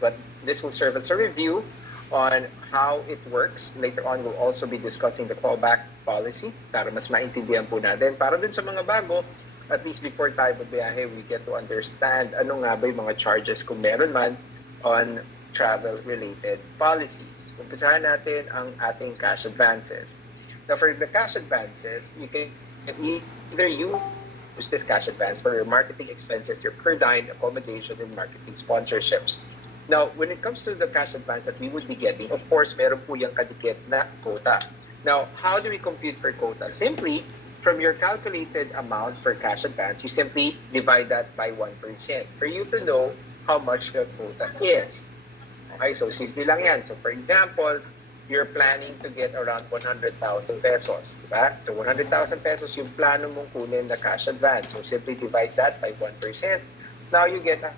but this will serve as a review on how it works. Later on, we'll also be discussing the callback policy para mas maintindihan po natin. Para dun sa mga bago, at least before tayo magbiyahe, we get to understand ano nga ba yung mga charges kung meron man on travel-related policies. Umpisahan natin ang ating cash advances. Now, for the cash advances, you can either use this cash advance for your marketing expenses, your per diem accommodation, and marketing sponsorships. Now, when it comes to the cash advance that we would be getting, of course, meron po yung kadikit na quota. Now, how do we compute for quota? Simply, from your calculated amount for cash advance, you simply divide that by 1% for you to know how much your quota is. Okay, so simple lang yan. So, for example, you're planning to get around 100,000 pesos, diba? So, 100,000 pesos yung plano mong kunin na cash advance. So, simply divide that by 1%. Now, you get a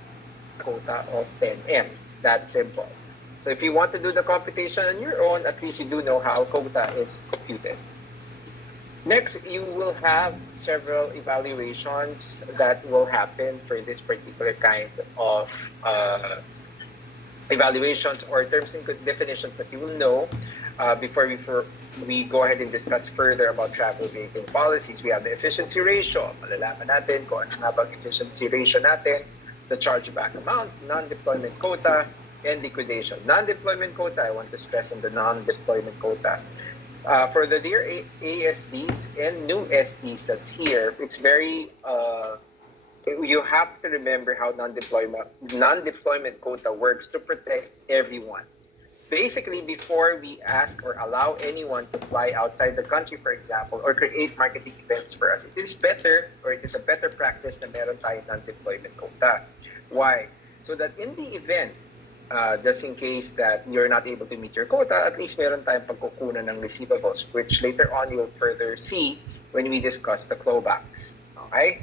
quota of 10M. That's simple. So if you want to do the computation on your own, at least you do know how quota is computed. Next, you will have several evaluations that will happen for this particular kind of evaluations or terms and definitions that you will know before we go ahead and discuss further about travel-related policies. We have the efficiency ratio. Malalaman natin kung ano nga bang efficiency ratio natin, the chargeback amount, non-deployment quota, and liquidation. Non-deployment quota, I want to stress on the non-deployment quota. For the dear ASDs and new SDs that's here, it's very, you have to remember how non-deployment quota works to protect everyone. Basically, before we ask or allow anyone to fly outside the country, for example, or create marketing events for us, it is better, or it is a better practice na meron tayong non-deployment quota. Why? So that in the event, just in case that you're not able to meet your quota, at least meron tayong pagkukunan ng receivables, which later on you'll further see when we discuss the clawbacks. Okay?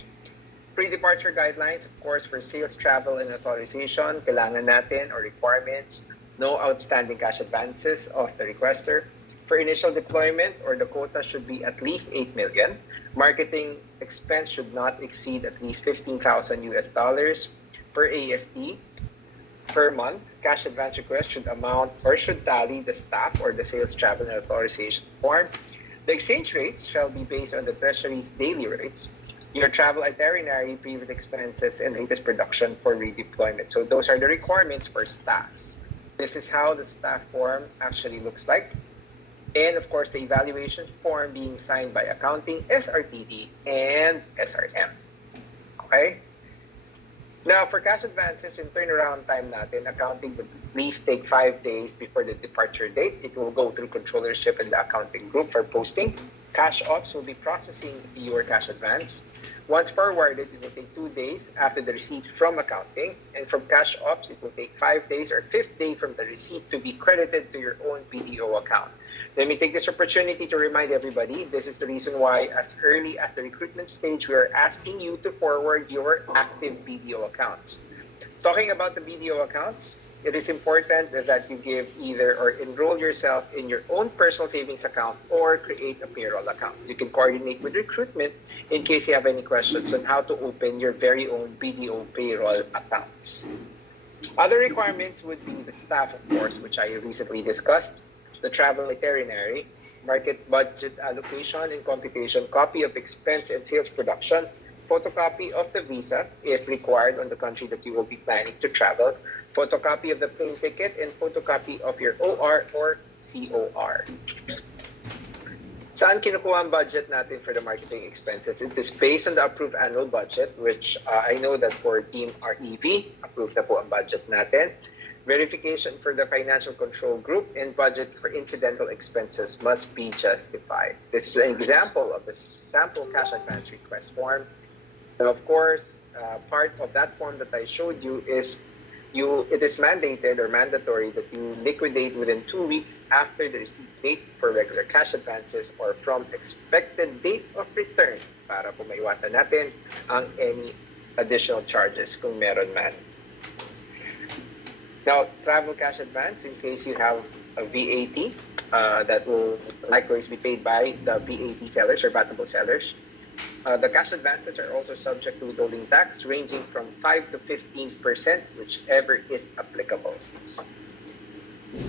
Pre-departure guidelines, of course, for sales, travel, and authorization, kailangan natin or requirements, no outstanding cash advances of the requester. For initial deployment, or the quota should be at least 8 million. Marketing expense should not exceed at least $15,000 per ASD per month. Cash advance request should amount or should tally the staff or the sales, travel, and authorization form. The exchange rates shall be based on the Treasury's daily rates. Your travel itinerary, previous expenses, and latest production for redeployment. So those are the requirements for staff. This is how the staff form actually looks like. And of course, the evaluation form being signed by accounting, SRTD, and SRM. Okay? Now, for cash advances and turnaround time natin, accounting would please take 5 days before the departure date. It will go through controllership and the accounting group for posting. Cash ops will be processing your cash advance. Once forwarded, it will take 2 days after the receipt from accounting. And from cash ops, it will take 5 days or 5th day from the receipt to be credited to your own BDO account. Let me take this opportunity to remind everybody, this is the reason why as early as the recruitment stage, we are asking you to forward your active BDO accounts. Talking about the BDO accounts, it is important that you give either or enroll yourself in your own personal savings account or create a payroll account. You can coordinate with recruitment in case you have any questions on how to open your very own BDO payroll accounts. Other requirements would be the staff, of course, which I recently discussed, the travel itinerary, market budget allocation and computation, copy of expense and sales production, photocopy of the visa, if required, on the country that you will be planning to travel, photocopy of the plane ticket, and photocopy of your OR or COR. Saan kinukuha ang budget natin for the marketing expenses? It is based on the approved annual budget, which I know that for Team REV, approved na po ang budget natin. Verification for the financial control group and budget for incidental expenses must be justified. This is an example of the sample cash advance request form. And of course, part of that form that I showed you is it is mandated or mandatory that you liquidate within 2 weeks after the receipt date for regular cash advances or from expected date of return para po maiwasan natin ang any additional charges kung meron man. Now, travel cash advance, in case you have a VAT, that will likewise be paid by the VAT sellers or vatable sellers. The cash advances are also subject to withholding tax ranging from 5 to 15%, whichever is applicable.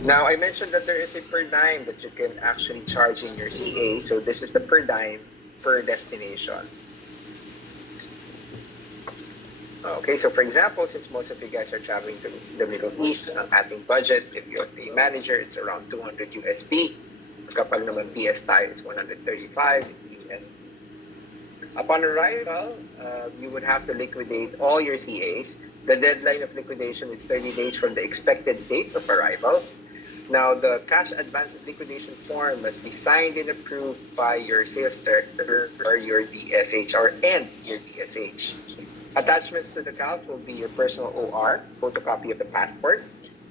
Now, I mentioned that there is a per dime that you can actually charge in your CA. So this is the per dime per destination. Okay, so for example, since most of you guys are traveling to the Middle East, ang ating budget, if you're the manager, it's around 200 USD. Kapag naman PS tayo is 135 USD. Upon arrival, you would have to liquidate all your CAs. The deadline of liquidation is 30 days from the expected date of arrival. Now, the cash advance liquidation form must be signed and approved by your sales director or your DSH and your DSH. Attachments to the calc will be your personal OR, photocopy of the passport,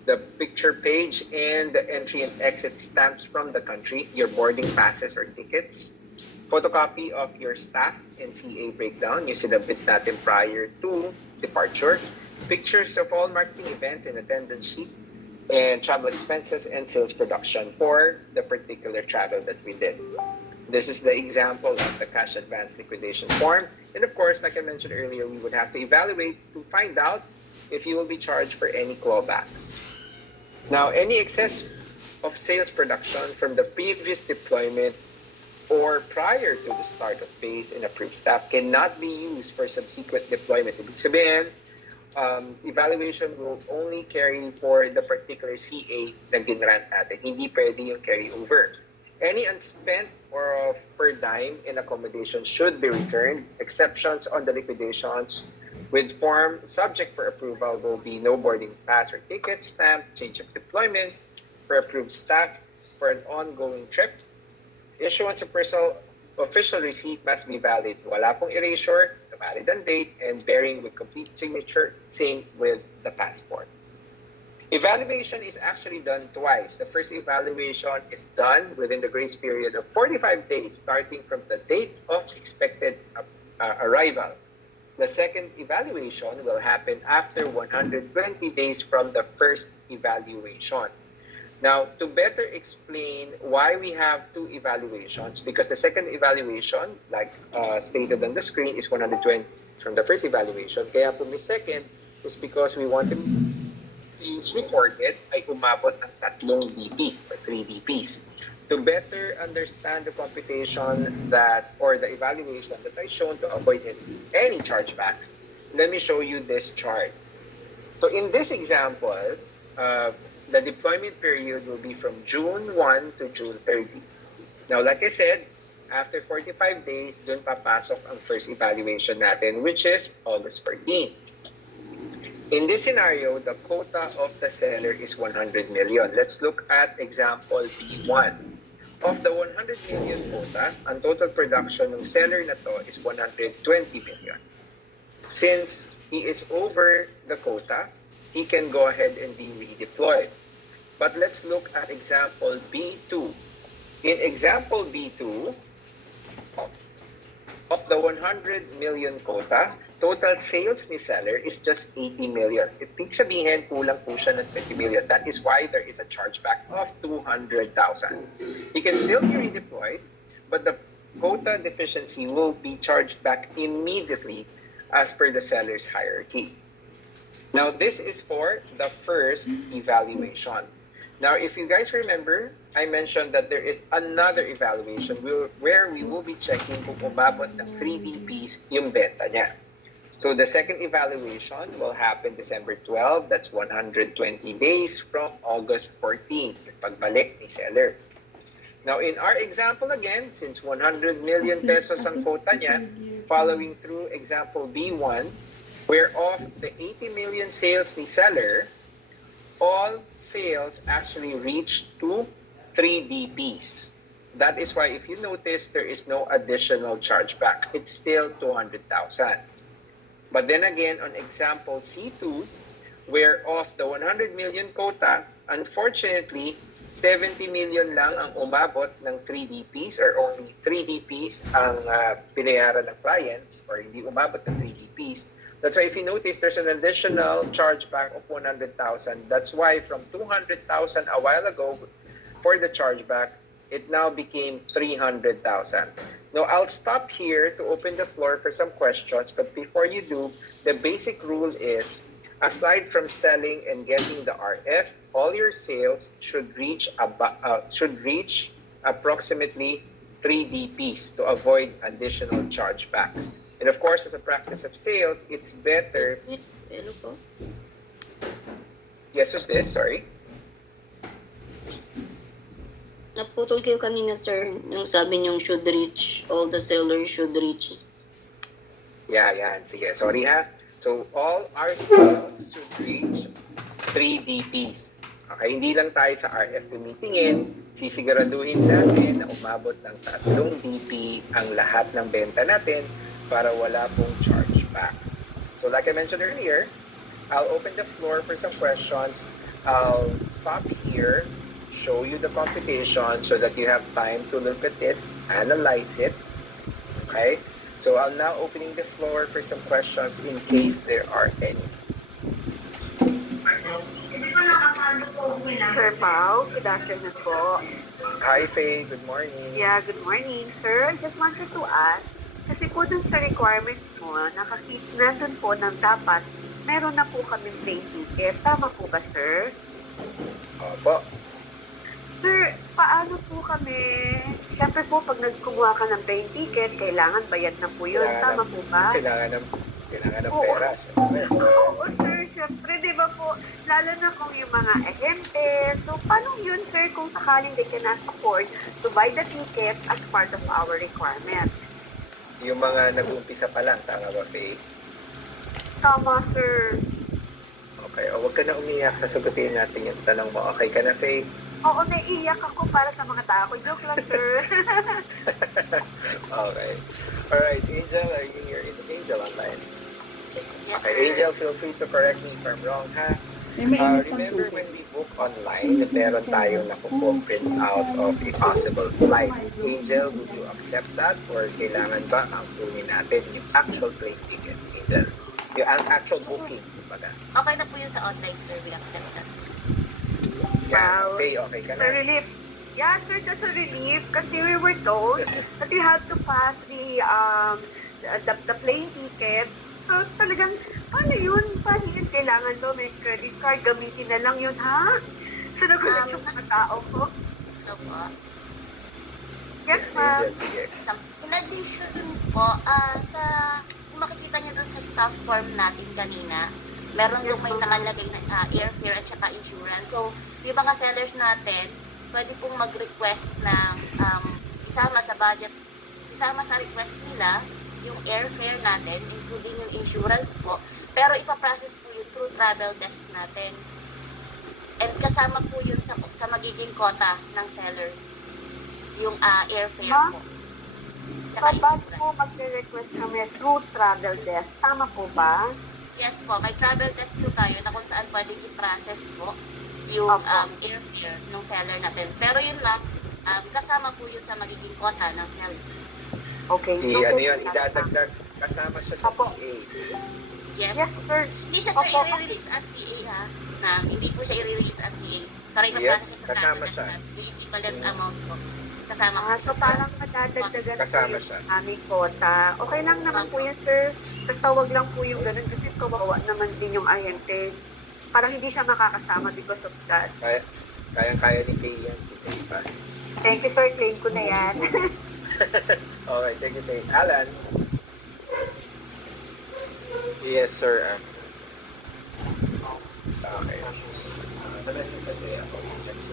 the picture page, and the entry and exit stamps from the country, your boarding passes or tickets, photocopy of your staff and CA breakdown, yung sinabit natin prior to departure, pictures of all marketing events and attendance sheet, and travel expenses and sales production for the particular travel that we did. This is the example of the cash advance liquidation form. And of course, like I mentioned earlier, we would have to evaluate to find out if you will be charged for any clawbacks. Now, any excess of sales production from the previous deployment or prior to the start of phase and approved staff cannot be used for subsequent deployment. Ibig sabihin, evaluation will only carry for the particular CA na ginrant natin. Hindi pwede yung carry over. Any unspent or per dime in accommodation should be returned. Exceptions on the liquidations with form subject for approval will be no boarding pass or ticket, stamp, change of deployment for approved staff for an ongoing trip. Issuance of personal official receipt must be valid. Wala pong erasure, valid and date, and bearing with complete signature, same with the passport. Evaluation is actually done twice. The first evaluation is done within the grace period of 45 days starting from the date of expected arrival. The second evaluation will happen after 120 days from the first evaluation. Now, to better explain why we have two evaluations, because the second evaluation, like stated on the screen, is 120 from the first evaluation. Kaya po may second is because we want to change recorded ay umabot ng 3 DP or 3 DPs. To better understand the computation that or the evaluation that I shown to avoid any chargebacks, let me show you this chart. So in this example, the deployment period will be from June 1 to June 30. Now, like I said, after 45 days, dun papasok ang first evaluation natin, which is August 14. In this scenario, the quota of the seller is 100 million. Let's look at example B1. Of the 100 million quota, ang total production ng seller na to is 120 million. Since he is over the quota, he can go ahead and be redeployed. But let's look at example B2. In example B2, of the 100 million quota, total sales ni seller is just 80 million. Ibig sabihin, kulang po siya ng 20 million. That is why there is a chargeback of 200,000. He can still be redeployed, but the quota deficiency will be charged back immediately as per the seller's hierarchy. Now, this is for the first evaluation. Now, if you guys remember, I mentioned that there is another evaluation where we will be checking kung umabot ng 3 DPs yung benta niya. So, the second evaluation will happen December 12. That's 120 days from August 14, yung pagbalik ni seller. Now, in our example again, since 100 million pesos ang quota niya, following through example B1, where of the 80 million sales ni seller, all sales actually reach to 3 DPs. That is why if you notice, there is no additional chargeback. It's still 200,000. But then again, on example C2, where of the 100 million quota, unfortunately, 70 million lang ang umabot ng 3 DPs or only 3 DPs ang pinayaran ng clients or hindi umabot ng 3 DPs. That's why if you notice, there's an additional chargeback of 100,000. That's why from 200,000 a while ago for the chargeback, it now became 300,000. Now, I'll stop here to open the floor for some questions, but before you do, the basic rule is, aside from selling and getting the RF, all your sales should reach approximately 3 DPs to avoid additional chargebacks. And of course, as a practice of sales, it's better. Ano po? Yes, who's this? Sorry. Naputol kayo kanina, sir, nung sabi niyong should reach, all the sellers should reach. Yeah, yan. Sige, sorry ha. So, all our sales should reach 3 DPs. Okay, hindi lang tayo sa RF tumitingin, sisiguraduhin natin na umabot ng 3 DP ang lahat ng benta natin para wala pong chargeback. So, like I mentioned earlier, I'll open the floor for some questions. I'll stop here, show you the computation so that you have time to look at it, analyze it. Okay? So I'm now opening the floor for some questions in case there are any. Sir Pao, good afternoon po. Hi, Faye. Good morning. Yeah, good morning, sir. I just wanted to ask, kasi po dun sa requirement mo, nandun po ng dapat, meron na po kami plane ticket. Tama po ba, sir? Opo. Sir, paano po kami? Siyempre po, pag nagkumuha ka ng plane ticket, kailangan bayad na po yun. Tama po ba? Kailangan ng Oo. pera. Oo, sir. Siyempre, di ba po, lalo na kung yung mga ahente. So, paano yun, sir, kung sakaling they cannot afford to buy the ticket as part of our requirement? Yung mga nag-uumpisa pa lang, tama ba, Faye? Tama, sir. Okay. O, huwag ka na umiyak. Sasagutin natin yung tanong mo. Okay ka na, Faye? Oo, naiiyak ako para sa mga tao. Joke lang, sir. Okay. Alright, Angel, are you here? Is Angel online? Yes, Okay, sir. Angel, feel free to correct me if I'm wrong, ha? Remember when we book online, meron tayong nakuprint out of a possible flight. Angel, would you accept that? Or kailangan ba ang kunin natin yung actual plane ticket, Angel? Yung actual booking, kumbaga. Okay na po yun sa online, sir. We accept that. Yeah, Wow. okay ka Sir, na? relief. Yeah, sir, that's a relief kasi we were told that we had to pass the plane ticket. So, talagang, paano yun? Paano yun? Kailangan daw may credit card, gamitin na lang yun, ha? So, nagulat yung mga tao ko. So po, Yes, ma'am. Angel, sige. in addition po, kung makikita niyo doon sa staff form natin kanina, meron Yes, doon may ma'am. nakalagay na airfare at saka insurance. So, yung mga sellers natin, pwede pong mag-request ng isama sa budget, isama sa request nila yung airfare natin, including yung insurance po. Pero ipaprocess po yun through travel desk natin. And kasama po yun sa magiging quota ng seller, yung airfare Ma'am? po. Tsaka Kapag insurance. po mag-request kami through travel desk, tama po ba? Yes po, may travel desk po tayo na kung saan pwedeng i-process po yung Opo. airfare ng seller natin. Pero yun lang, kasama po yun sa magiging quota ng seller. Okay. Ano yun, idadagdag, kasama siya sa Opo. CA. Yes. Yes, sir. Hindi siya sir Opo. i-release as CA ha. Hindi po siya i-release as CA. Para Yes, ipaprocess siya sa kasama travel siya. desk. Yung equivalent amount po. Kasama po So siya sa parang madadagdagan po Kasama yung siya. aming quota. Okay lang naman po yun, sir. Basta wag lang po yung ganun kasi kawawa naman din yung ahente. Parang hindi siya makakasama because of that. Kayang-kaya ni Faye yan, si Faye pa. Thank you, sir. Claim ko na yan. Okay, thank you, Faye. Alan? Yes, sir. Okay.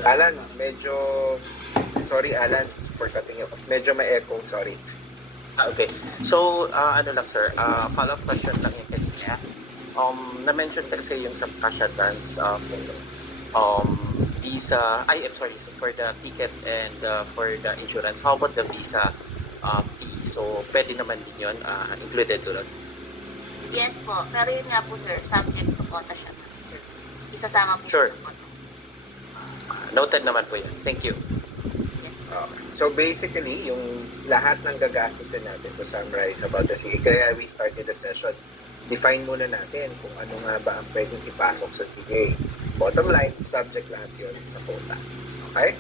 Alan, medyo... Sorry, Alan, for cutting you off. Medyo may echo, sorry. Okay. So, ano lang, sir, follow-up question lang yung kanina. Na-mention kasi yung sa cash advance, visa, I'm sorry, so for the ticket and for the insurance. How about the visa fee? So, pwede naman din yun, included doon. Yes po. Pero yun nga po sir, subject to quota siya. Sir. Isasama po Sure. siya sa quota. Noted naman po yun. Thank you. Yes po. So basically, yung lahat ng gagastusin natin to summarize about the CA, kaya we started the session, define muna natin kung ano nga ba ang pwedeng ipasok sa CA. Bottom line, subject lahat yun sa quota. Okay?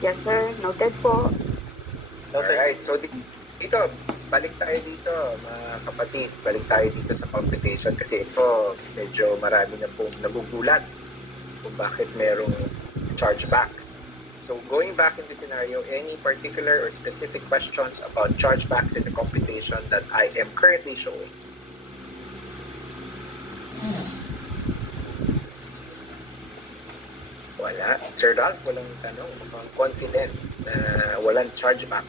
Yes, sir. Noted po. Alright, so dito, balik tayo dito, mga kapatid. Balik tayo dito sa computation kasi ito, medyo marami na pong nagugulat kung bakit merong chargebacks. So going back in the scenario, any particular or specific questions about chargebacks in the computation that I am currently showing? Wala. Sir Ralph, walang tanong. Mukhang confident na walang chargeback.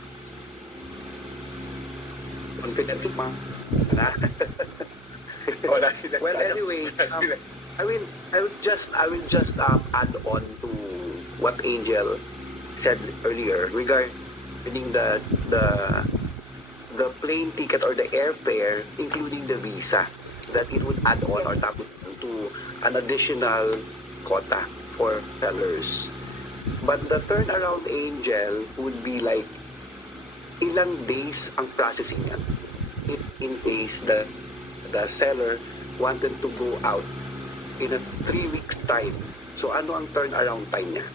Confident pa. Wala sila. Well, anyway, I will just add on to what Angel said earlier regarding the plane ticket or the airfare, including the visa, that it would add on or tap to an additional quota for sellers. But the turnaround, Angel, would be like ilang days ang processing yan. If in case the seller wanted to go out in a 3 weeks time. So ano ang turnaround time niya?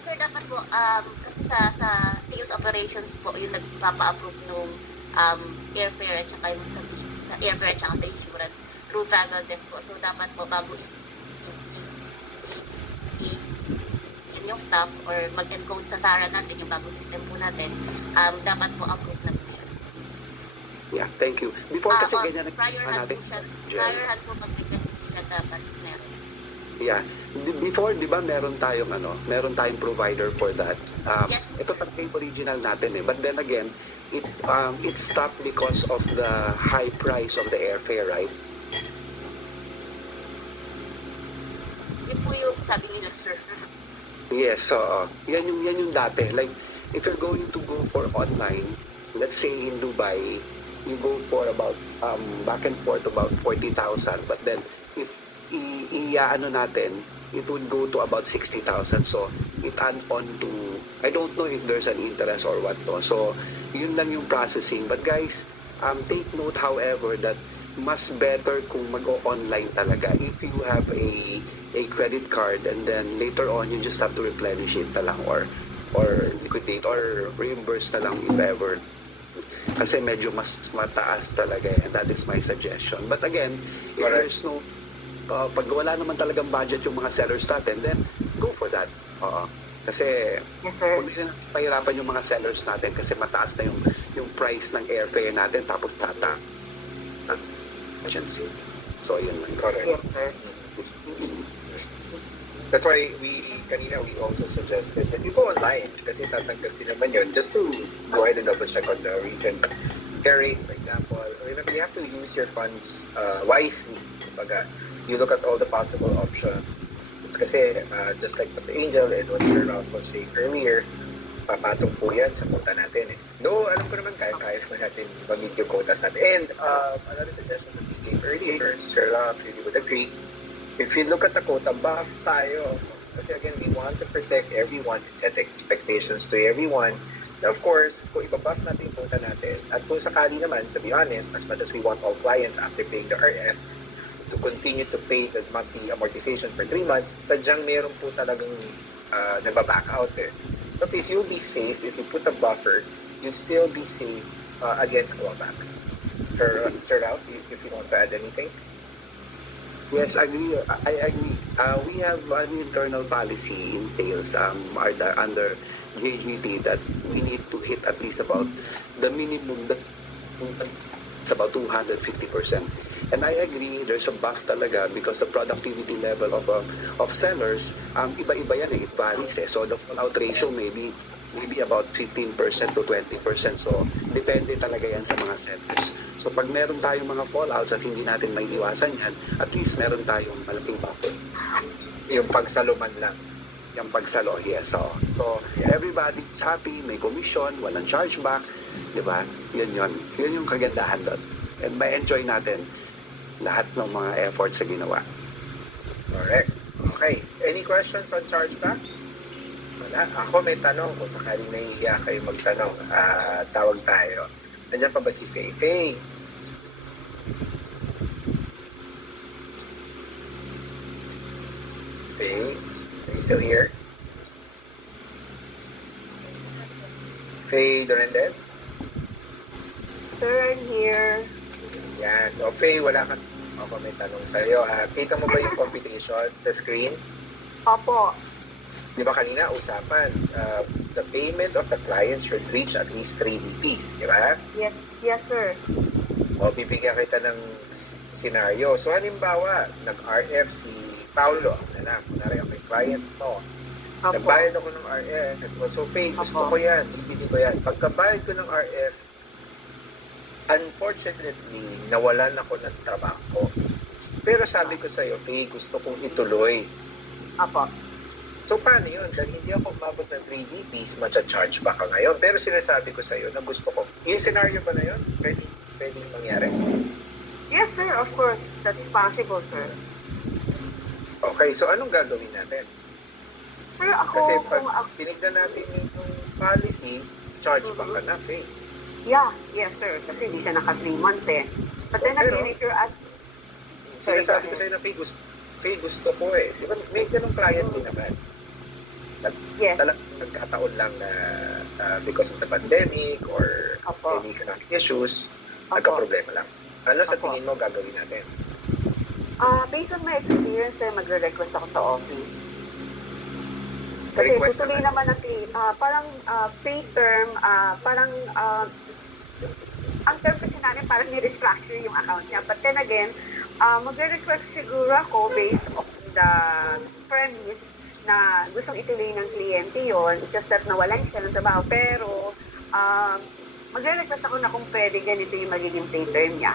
Sir, dapat po, kasi sa sales operations po, yung nagpapa-approve nung airfare at saka yung sa airfare at saka sa insurance through travel desk po. So, dapat po, bago yung staff or mag-encode sa SARA natin, yung bagong system po natin, dapat po approve na po siya. Yeah, thank you. Before kasi ganyan prior hand po mag-request po siya dapat meron. Yeah. Before, di ba, meron tayong provider for that. Yes, ito talaga yung original natin eh. But then again, it stopped because of the high price of the airfare, right? Yun po yung sabi nila, sir. Yes, so yan yung dati. Like, if you're going to go for online, let's say in Dubai, you go for about back and forth about 40,000, but then if i-ano natin, it would go to about 60,000. So it add on to, I don't know if there's an interest or what no. So yun lang yung processing. But guys, take note however that mas better kung mag-o-online talaga if you have a credit card and then later on you just have to replenish it na lang or liquidate or reimburse na lang if ever. Kasi medyo mas mataas talaga and that is my suggestion. But again, if there's no pag wala naman talagang budget yung mga sellers natin, then go for that. Kasi Yes, sir. huwag nila pahirapan yung mga sellers natin kasi mataas na yung price ng airfare natin tapos tata agency. So yun lang. Correct. Yes, sir. That's why we also suggested that you go online kasi tatanggal din naman yun just to go ahead and double check on the recent care rate, for example. Remember, you have to use your funds wisely. Kumbaga, you look at all the possible options. It's kasi, just like what the Angel and what Sir Ralph was saying earlier, papatong po yan sa quota natin eh. Though, alam ko naman, kaya mo natin mag-meet yung quotas natin. And another suggestion that we gave earlier, Sir Ralph, if you would agree, if you look at the quota, buff tayo. Kasi again, we want to protect everyone and set expectations to everyone. Now, of course, kung ibabuff natin yung quota natin, at kung sakali naman, to be honest, as much as we want all clients after paying the RF, to continue to pay the monthly amortization for 3 months, sadyang meron po talagang nagbaback out eh. So please, you'll be safe. If you put a buffer, you'll still be safe against clawbacks. Sir Ralph, if you want to add anything? Yes, I agree. We have an internal policy in sales under JGT that we need to hit at least about the minimum it's about 250%. And I agree, there's a buff talaga because the productivity level of sellers, iba-iba yan eh, it varies eh. So the fallout ratio maybe about 15% to 20%. So depende talaga yan sa mga sellers. So pag meron tayong mga fallouts at hindi natin may iwasan yan, at least meron tayong malaking buffer. Yung pagsaluman lang. Yung pagsalo, yes. So everybody's happy, may commission, walang chargeback, di ba? Yun yung kagandahan doon. And may enjoy natin lahat ng mga efforts na ginawa. Correct. Okay. Any questions on chargeback? Wala. Ako may tanong kung sakaling nahihiya kayo magtanong. Tawag tayo. Nandiyan pa ba si Faye? Faye! Faye? Are you still here? Faye Dorendez? Sir, I'm here. Yan. O Faye, wala ka. Ako may tanong sa'yo. Kita mo ba yung computation sa screen? Opo. Di ba kanina usapan, the payment of the client should reach at least 3 BPs, di ba? Yes, sir. O bibigyan kita ng senaryo. So halimbawa, nag-RF si Paulo, na kunwari ako yung client mo. Opo. Nagbayad ako ng RF. So Faye, gusto ko yan, ibigay ko yan. Pagkabayad ko ng RF, unfortunately, nawalan ako ng trabaho. Pero sabi ko sa'yo, Faye, gusto kong ituloy. Opo. So, paano yun? Dahil hindi ako umabot ng 3 DPs, matcha-charge ba ka ngayon? Pero sinasabi ko sa'yo na gusto ko. Yung scenario ba na yun? Pwede mangyari? Yes, sir. Of course. That's possible, sir. Okay, so anong gagawin natin? Sir, ako, Kasi kung pag tinignan natin yung policy, charge ba ka na, Faye? yes, sir. Kasi hindi siya naka 3 months eh. But then Pero, again, if you're asked... Sorry, Sinasabi ko go ahead. sa'yo na, Faye, gusto ko eh. Di ba, may ganong client din naman. Yes. Nagkataon lang na because of the pandemic or Opo. any economic issues, Opo. nagka-problema lang. Ano sa Opo. tingin mo gagawin natin? Based on my experience, sir, magre-request ako sa office. Kasi Request tutuloy naman natin, parang pay term, parang ang term kasi namin parang ni-restructure yung account niya. But then again, magre-request siguro ako based on the premise na gustong ituloy ng kliyente yon. It's just that nawalan siya ng trabaho. Pero magre-request ako na kung pwede ganito yung magiging pay term niya.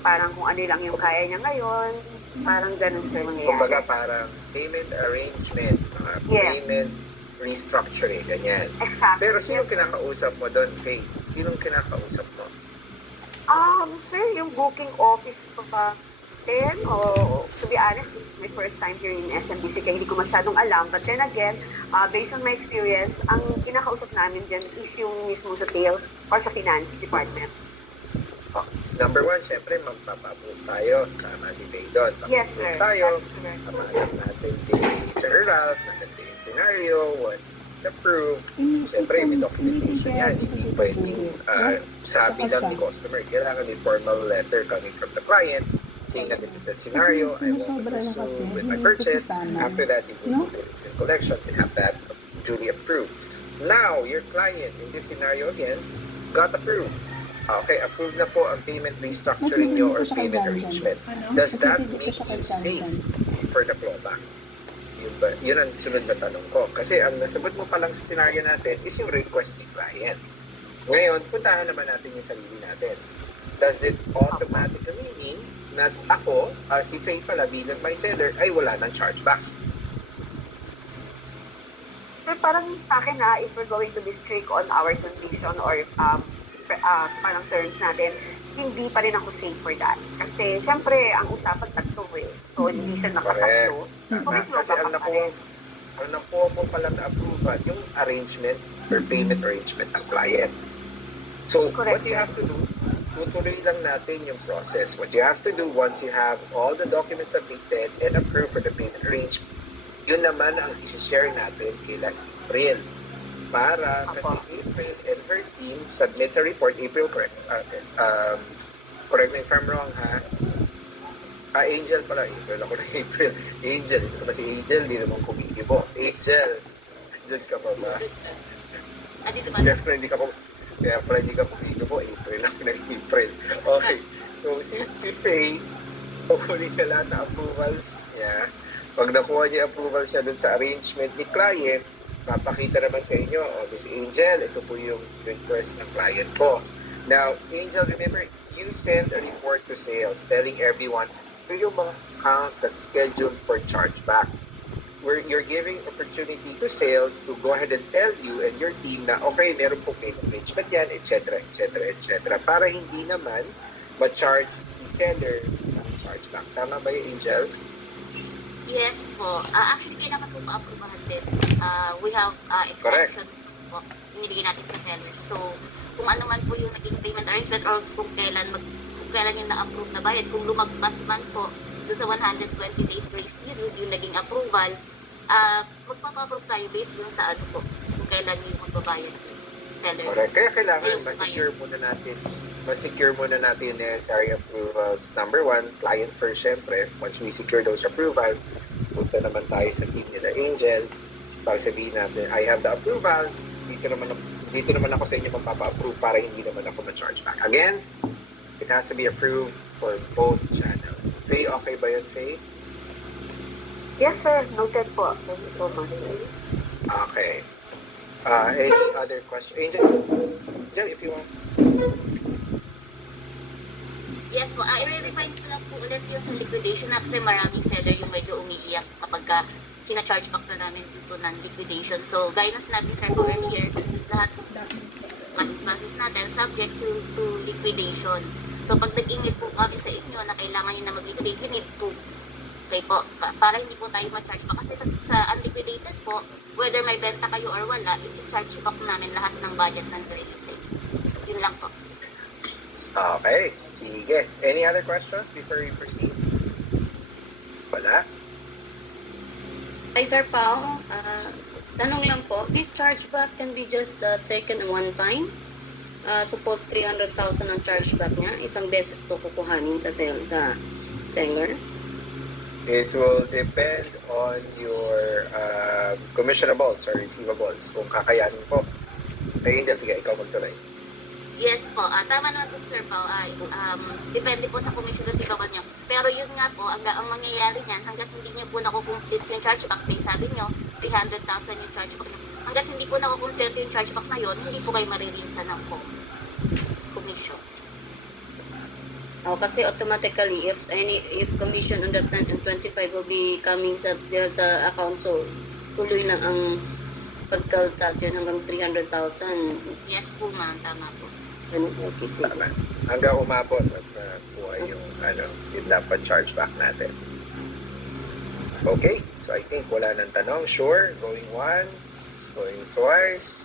Parang kung ano lang yung kaya niya ngayon, parang ganun sir mangyayari. Kumbaga parang payment arrangement, Yes. payment restructuring, ganyan. Exactly. Pero sino Yes, sir. kinakausap mo doon, Faye? Sinong kinakausap mo? Sir, yung booking office ko pa din, o to be honest, this is my first time here in Smdc, kaya hindi ko masyadong alam. But then again, based on my experience, ang kinakausap namin dyan is yung mismo sa sales or sa finance department. Oh, number one, syempre, magpapa-approve tayo. Tama si Faye doon. Yes, sir. Pa-approve tayo. That's correct. Papalag natin kay Sir Ralph, natin yung scenario, once it's approved. Syempre, may documentation yan. Hindi pwedeng sabi lang ni customer. Kailangan may formal letter coming from the client saying that this is the scenario, I want to pursue with my purchase. After that, you go to billings and collections and have that duly approved. Now, your client in this scenario again got approved. Okay, approved na po ang payment restructuring nyo or payment arrangement. Does that make you safe for the clawback? Yun ang sunod na tanong ko. Kasi ang nasagot mo pa lang sa scenario natin is yung request ni client. Ngayon, puntahan naman natin yung sarili natin. Does it automatically mean na ako, si Faye pala bilang my seller, ay wala ng chargeback? Sir, parang sa akin if we're going to be strict on our condition or parang terms natin, hindi pa rin ako safe for that. Kasi, syempre, ang usapan tatlo eh. So, hindi siya nakatatlo. So, may Kasi ang nakuha mo pala na approval, yung arrangement or payment arrangement ng client. So, Correct, what you have to do, tutuloy lang natin yung process. What you have to do once you have all the documents submitted and approved for the payment arrangement, yun naman ang isi-share natin kila April. Para kasi April and her team submits a report. April, correct me if I'm wrong, ha? Angel pala. April ako na April. Angel. Ito ba si Angel? Di naman kumikibo. Angel. Angel ka pa ba? Dito ba? Siyempre, hindi ka pa. Kaya pala hindi ka kumikibo. April ako na April. Okay. So, si Faye, huli ka lahat na approvals niya. Pag nakuha niya approvals niya dun sa arrangement ni client, papakita naman sa inyo, Miss Angel, ito po yung request ng client ko. Now, Angel, remember, you sent a report to sales telling everyone ito yung mga account that's scheduled for chargeback. Where you're giving opportunity to sales to go ahead and tell you and your team na, okay, meron po payment arrangement yan, etc., etc., etc. Para hindi naman ma-charge si seller ng chargeback. Tama ba yung Angels? Yes po. Actually, kailangan po pa-approvahan din. We have exceptions po. Inibigay natin sa sellers. So, kung ano man po yung naging payment arrangement or kung kailan yung na-approve na bayad, kung lumagpas man po doon sa 120 days grace period yung naging approval, magpapa-approve tayo based dun sa ano po, kung kailan yung magbabayad. seller. Correct. Kaya kailangan Ayun, ma-secure muna natin yung necessary approvals. Number one, client first, syempre. Once we secure those approvals, punta naman tayo sa team nila Angel. Para sabihin natin, I have the approvals. Dito naman ako sa inyo magpapa-approve para hindi naman ako ma-charge back. Again, it has to be approved for both channels. Faye, okay ba yun, Faye? Yes, sir. Noted po. Thank you so much, sir. Okay. Any other question? Angel, if you want. Yes po, i-remind ko lang po ulit yung sa liquidation na kasi maraming seller yung medyo umiiyak kapag sina-charge back na namin dito ng liquidation. So, gaya na sinabi sir ko earlier, lahat process natin subject to liquidation. So, pag nag-email po kami sa inyo na kailangan nyo na mag-liquidate, you need to. Okay po, para hindi po tayo ma-charge back. Kasi sa unliquidated po, whether may benta kayo or wala, i-charge back namin lahat ng budget ng trade. Yun lang po. Okay. Sige. Any other questions before we proceed? Wala? Hi, Sir Pao. Tanong lang po, this chargeback can be just taken one time? Suppose 300,000 ang chargeback niya, isang beses po kukuhanin sa seller? It will depend on your commissionables or receivables. Kung kakayanin po. Angel, sige, ikaw magtuloy. Yes po, tama naman po Sir Pao, depende po sa commission receivable nyo. Pero yun nga po, ang mangyayari niyan, hanggat hindi nyo po nakukomplete yung chargeback, say sabi nyo, 300,000 yung chargeback nyo. Hanggat hindi po nakukomplete yung chargeback na yun, hindi po kayo maririsa ng commission. Kasi automatically, if commission on that 10 and 25 will be coming sa account, so tuloy lang ang pagkaltas yun hanggang 300,000. Yes po ma'am, tama po. Okay, sige. Tama. Hanggang umabot at kuha yung dapat chargeback natin. Okay, so I think wala nang tanong. Sure, going once, going twice.